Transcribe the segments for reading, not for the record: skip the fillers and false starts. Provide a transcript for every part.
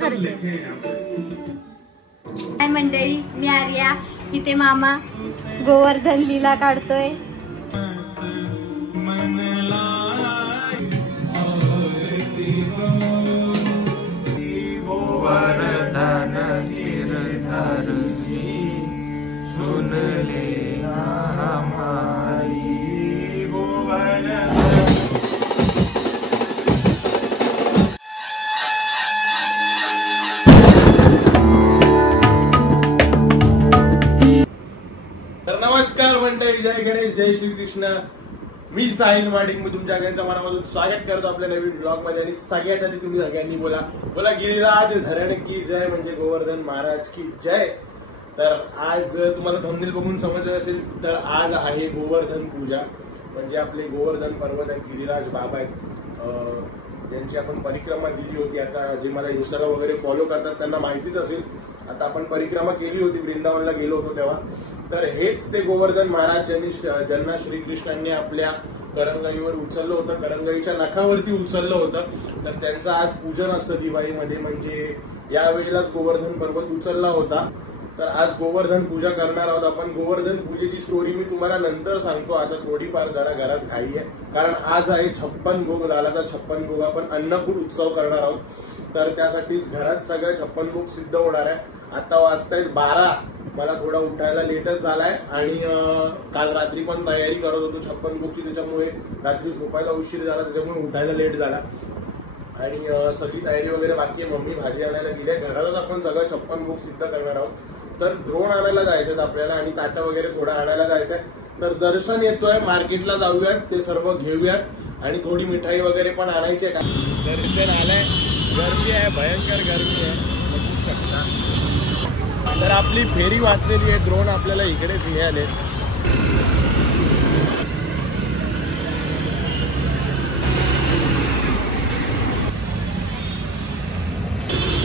करते. हाय मंडळी, मी आर्या. इथे मामा गोवर्धन लीला काढतोय. गोवर्धन गिरधर जी सुन ले हमारी गोवर्धन. नमस्कार मंडळी, जय गणेश, जय श्रीकृष्ण. मी साहिल माडिक. मी तुमच्या सगळ्यांचं मनापासून स्वागत करतो आपल्या नवीन ब्लॉग मध्ये. आणि सगळ्यात आधी तुम्ही सगळ्यांनी बोला गिरिराज धरण की जय, म्हणजे गोवर्धन महाराज की जय. तर आज तुम्हाला थंबनेल बघून समजलं असेल, तर आज आहे गोवर्धन पूजा. म्हणजे आपले गोवर्धन पर्वत आहेत, गिरिराज बाबा आहेत, ज्यांची आपण परिक्रमा दिली होती. आता जे मला इंस्टाला वगैरे फॉलो करतात त्यांना माहितीच असेल. आता आपण परिक्रमा केली होती, वृंदावनला गेलो होतो तेव्हा. तर हेच ते गोवर्धन महाराज ज्यांना श्रीकृष्णांनी आपल्या करंगईवर उचललं होतं, करंगईच्या नखावरती उचललं होतं. तर त्यांचं आज पूजन असतं दिवाळीमध्ये. म्हणजे यावेळेलाच गोवर्धन पर्वत उचलला होता. तर आज गोवर्धन पूजा करणार आहोत आपण. गोवर्धन पूजेची स्टोरी मी तुम्हाला नंतर सांगतो. आता थोडीफार जरा घरात घाई आहे, कारण आज आहे 56 भोग लालाचा 56 भोग. आपण अन्नकूट उत्सव करणार आहोत. तर त्यासाठीच घरात सगळं 56 भोग सिद्ध होणार आहे. आता वाजतायत 12. मला थोडा उठायला लेटच झालाय आणि काल रात्री पण तयारी करत होतो 56 भोगची, त्याच्यामुळे रात्री झोपायला उशीर झाला, त्याच्यामुळे उठायला लेट झाला. आणि सगळी तयारी वगैरे बाकी आहे. मम्मी भाजी आणायला गेली आहे. घरातच आपण सगळं 56 भोग सिद्ध करणार आहोत. तर द्रोण आणायला जायचं आपल्याला आणि ताटं वगैरे थोडं आणायला जायचंय. तर दर्शन येतोय, मार्केटला जाऊयात, ते सर्व घेऊयात आणि थोडी मिठाई वगैरे पण आणायची आहे. दर्शन आलंय, गर्मी आहे, भयंकर गर्मी आहे, बघू शकता. तर आपली फेरी वाचलेली आहे. द्रोण आपल्याला इकडेच मिळाले.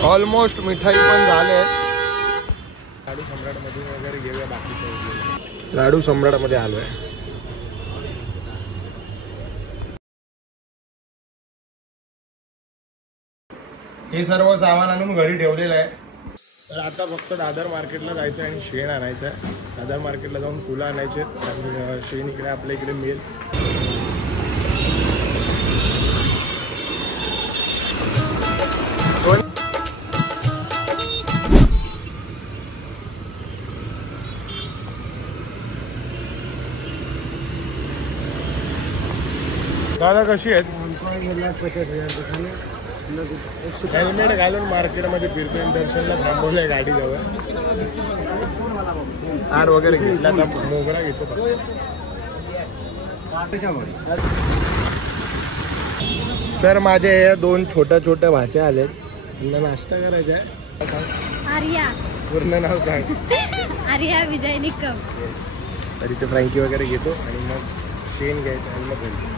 ऑलमोस्ट मिठाई पण झाले. लाडू सम्राट मध्ये वगैरे घेऊया बाकीचे. लाडू सम्राट मध्ये आलोय. हे सर्व सामान आणून घरी ठेवलेलं आहे. तर आता फक्त दादर मार्केटला जायचं आणि शेण आणायचं आहे. दादर मार्केटला जाऊन फुलं आणायचे आणि शेण इकडे आपल्या इकडे मिळेल. दादा कशी आहेत? हेल्मेट घालून मार्केटमध्ये फिरतोय. दर्शनला थांबवलंय गाडीजवळ. हार वगैरे घेतला, तर मोगरा घेतो. तर माझे 2 छोट्या भाच्या आलेत. त्यांना नाश्ता करायचा आहे. आर्या, पूर्ण नाव सांग. आर्या विजय निकम. तर इथे फ्रँकी वगैरे घेतो आणि मग शेण घ्यायचं आणि मग घरी.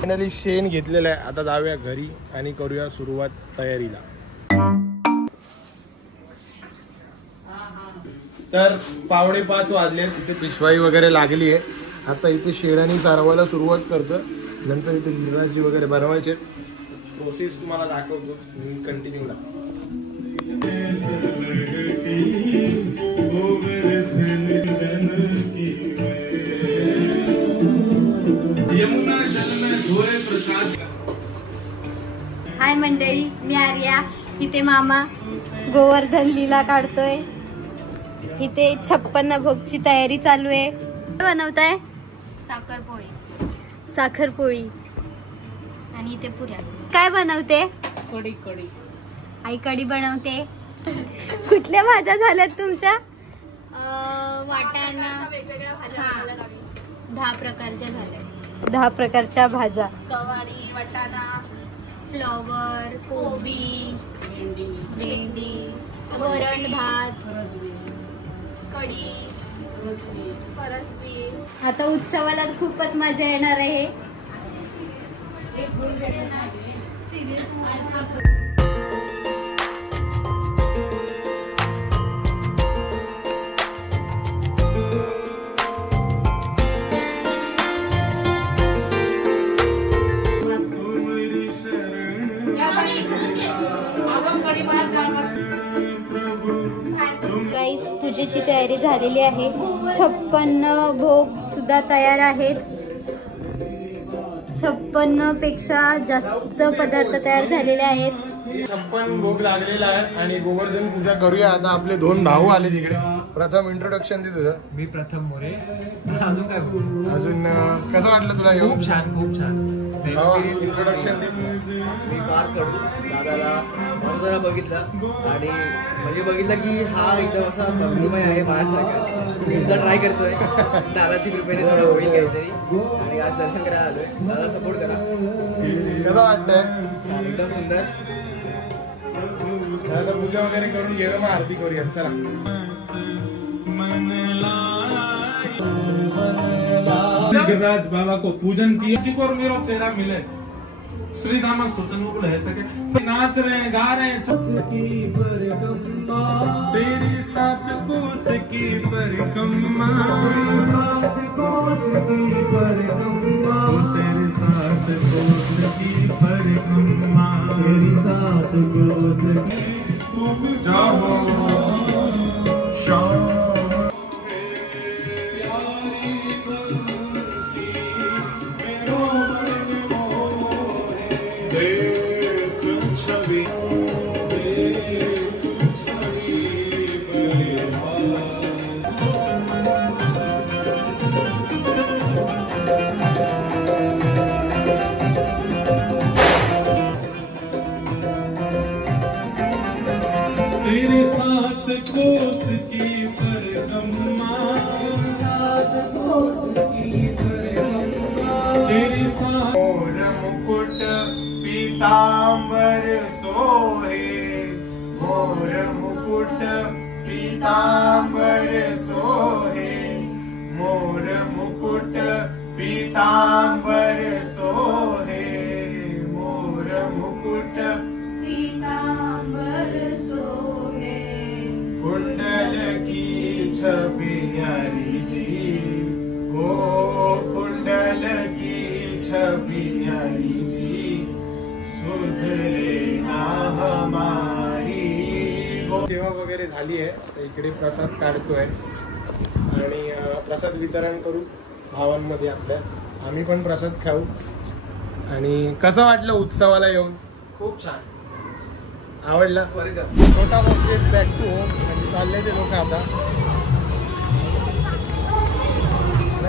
फायनली शेण घेतलेलं आहे. आता जाऊया घरी आणि करूया सुरुवात तयारीला. तर 4:45 वाजले. इथे पिशवाई वगैरे लागली आहे. आता इथे शेणाने सारवायला सुरुवात करतं. नंतर इथे गिरिराजी वगैरे बनवायचे. प्रोसेस तुम्हाला दाखवतो, तुम्ही कंटिन्यू लागतो. हाय मंडळी, मी आर्या. इथे मामा गोवर्धन लीला काढतोय. इथे 56 भोगची तयारी चालू आहे. काय बनवताय? साखरपोळी आणि इथे पुऱ्या. काय बनवते? कढी. आई कढी बनवते. कुठल्या भाज्या झाल्यात तुमच्या? वाटाणा, 10 प्रकारच्या झाल्या. 10 प्रकारच्या भाज्या. गवारी, वाटाणा, फ्लॉवर, कोबी, भेंडी, वरण भात, कढी, फरसबी. आता उत्सवाला खूपच मजा येणार आहे. पूजेची तयारी झालेली आहे. 56 भोग सुद्धा तयार आहेत. 56 पेक्षा जास्त पदार्थ तयार झालेले आहेत. 56 भोग लागलेला आहे आणि गोवर्धन पूजा करूया. आता आपले 2 भाऊ आले तिकडे. प्रथम इंट्रोडक्शन दे तुझं. मी प्रथम मोरे. अजून काय बोलू? अजून कसं वाटलं तुला येऊन? खूप छान, खूप छान. इंट्रोडक्शन दे. मी पार्थ कडू दादाला जरा बघितलं आणि म्हणजे बघितलं की हा एकदम असा भक्तिमय आहे माझ्यासारखा. मी सुद्धा ट्राय करतोय. दादाची कृपेने थोडं होईल काहीतरी आणि आज दर्शन करायला आलोय. दादा सपोर्ट करा. कसं वाटतंय? छान, एकदम सुंदर. आता पूजा वगैरे करून गेलं, मग आरती करूया. चला. गिरिराज बाबा को पूजन किया और मेरा चेहरा मिले. श्री दामा सोचन को है सके नाच रहे हैं, गा रहे हैं. तेरी साथ कोस की परिक्रमा, तेरे साथ कोस की परिक्रमा, तेरे साथ कोस की परिक्रमा, तेरे साथ कोस की जाओ शाम. तेरे साथ कोस की परिक्रमा, तेरे साथ कोस की परिक्रमा, तेरे साथ. मोर मुकुट पीतांबर सोहे, मोर मुकुट पीतांबर सोहे, मोर मुकुट पीतांबर सोहे, मोर मुकुट पीतांबर सोहे, कुंडल की छवि न्यारी जी, ओ कुंडल की छवि न्यारी जी, सुधरे ना हमारी. सेवा वगैरे झाली आहे, तर इकडे प्रसाद काढतोय आणि प्रसाद वितरण करू भावांमध्ये आपल्या. आम्ही पण प्रसाद खाऊ. आणि कसं वाटलं उत्सवाला येऊन? खूप छान. आवडला? स्वर्ग. छोटा मोठे बॅक टू होम म्हणजे चालले ते लोक. आता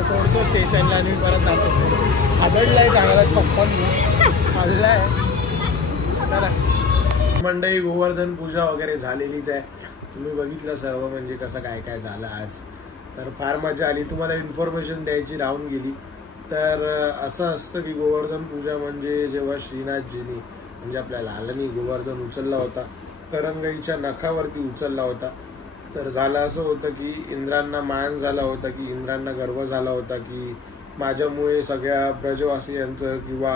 सोडतो स्टेशनला आणि परत जातो. आदळलाय चांगला, 56 खाल्लाय. चला मंडळी, गोवर्धन पूजा वगैरे झालेलीच आहे. तुम्ही बघितलं सर्व म्हणजे कसं काय काय झालं आज. तर फार मजा आली. तुम्हाला इन्फॉर्मेशन द्यायची राहून गेली. तर असं असतं की गोवर्धन पूजा म्हणजे जेव्हा श्रीनाथजींनी म्हणजे आपल्या लालांनी गोवर्धन उचलला होता, करंगईच्या नखावरती उचलला होता. तर झालं असं होतं की इंद्रांना मान झाला होता, की इंद्रांना गर्व झाला होता की माझ्यामुळे सगळ्या ब्रजवासियांचं किंवा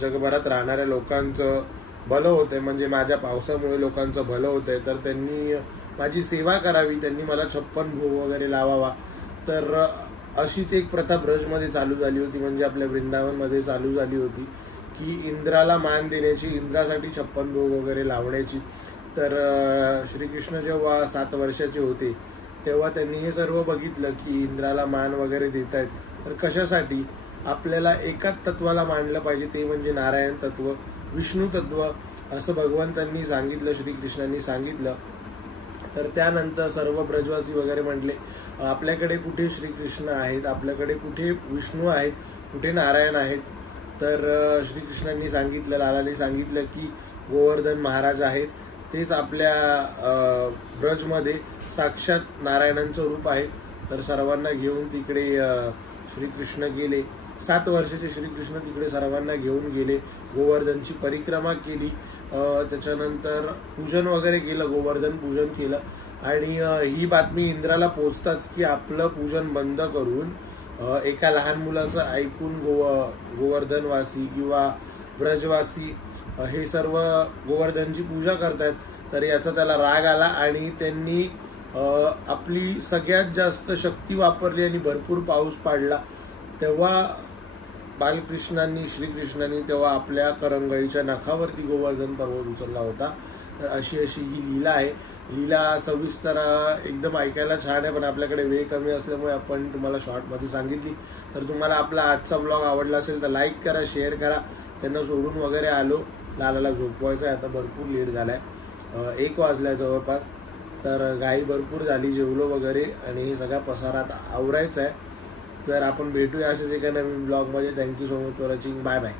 जगभरात राहणाऱ्या लोकांचं भलं होतंय, म्हणजे माझ्या पावसामुळे लोकांचं भलं होतंय. तर त्यांनी माझी सेवा करावी, त्यांनी मला 56 भोग वगैरे लावावा. तर अशीच एक प्रथा ब्रजमध्ये चालू झाली होती, म्हणजे आपल्या वृंदावनमध्ये चालू झाली होती की इंद्राला मान देण्याची, इंद्रासाठी 56 भोग वगैरे लावण्याची. तर श्रीकृष्ण जेव्हा 7 वर्षाचे होते तेव्हा त्यांनी हे सर्व बघितलं की इंद्राला मान वगैरे देत आहेत. तर कशासाठी? आपल्याला एकाच तत्वाला मानलं पाहिजे, ते म्हणजे नारायण तत्व, विष्णू तत्व, असं भगवंतांनी सांगितलं, श्रीकृष्णांनी सांगितलं. तर त्यानंतर सर्व ब्रजवासी वगैरे म्हटले आपल्याकडे कुठे श्रीकृष्ण आहेत, आपल्याकडे कुठे विष्णू आहेत, कुठे नारायण आहेत. तर श्रीकृष्णांनी सांगितलं, लालांनी सांगितलं की गोवर्धन महाराज आहेत, तेच आपल्या ब्रजमध्ये साक्षात नारायणांचं रूप आहे. तर सर्वांना घेऊन तिकडे श्रीकृष्ण गेले. 7 वर्षाचे श्रीकृष्ण तिकडे सर्वांना घेऊन गेले, गोवर्धनची परिक्रमा केली. त्याच्यानंतर पूजन वगैरे केलं, गोवर्धन पूजन केलं. आणि ही बातमी इंद्राला पोचताच की आपलं पूजन बंद करून एका लहान मुलाचं ऐकून गोवर्धनवासी किंवा ब्रजवासी हे सर्व गोवर्धनची पूजा करतात. तर याचा त्याला राग आला आणि त्यांनी आपली सगळ्यात जास्त शक्ती वापरली आणि भरपूर पाऊस पाडला. तेव्हा बालकृष्णांनी, श्रीकृष्णांनी तेव्हा आपल्या करंगईच्या नखावरती गोवर्धन पर्वत उचलला होता. तर अशी ही लीला आहे. लीला सविस्तर एकदम ऐकायला छान आहे, पण आपल्याकडे वेळ कमी असल्यामुळे आपण तुम्हाला शॉर्टमध्ये सांगितली. तर तुम्हाला आपला आजचा ब्लॉग आवडला असेल तर लाईक करा, शेअर करा. त्यांना सोडून वगैरे आलो, लालाला झोपवायचं आहे, आता भरपूर लेट झालाय, 1 वाजलाय जवळपास. तर घाई भरपूर झाली, जेवलो वगैरे आणि हे सगळा पसारात आवरायचा आहे. तर आपण भेटूया असेच एका नवीन ब्लॉगमध्ये. Thank you so much for watching. Bye bye.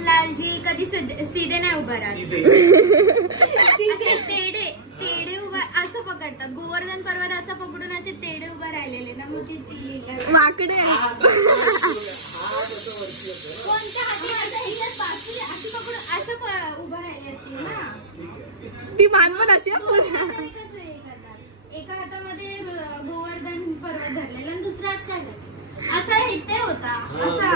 लालजी कधी सीधे नाही उभा राहत, तेडे उभा असं पकडतात. गोवर्धन पर्वत असं पकडून असे तेडे उभा राहिलेले ना, मग वाकडे कोणत्या हाती असं पकडून असं उभं राहिले असतील ना, ती मान पण अशी एका हातामध्ये गोवर्धन पर्वत धरलेला आणि दुसरा हात काय असा इथे होता असा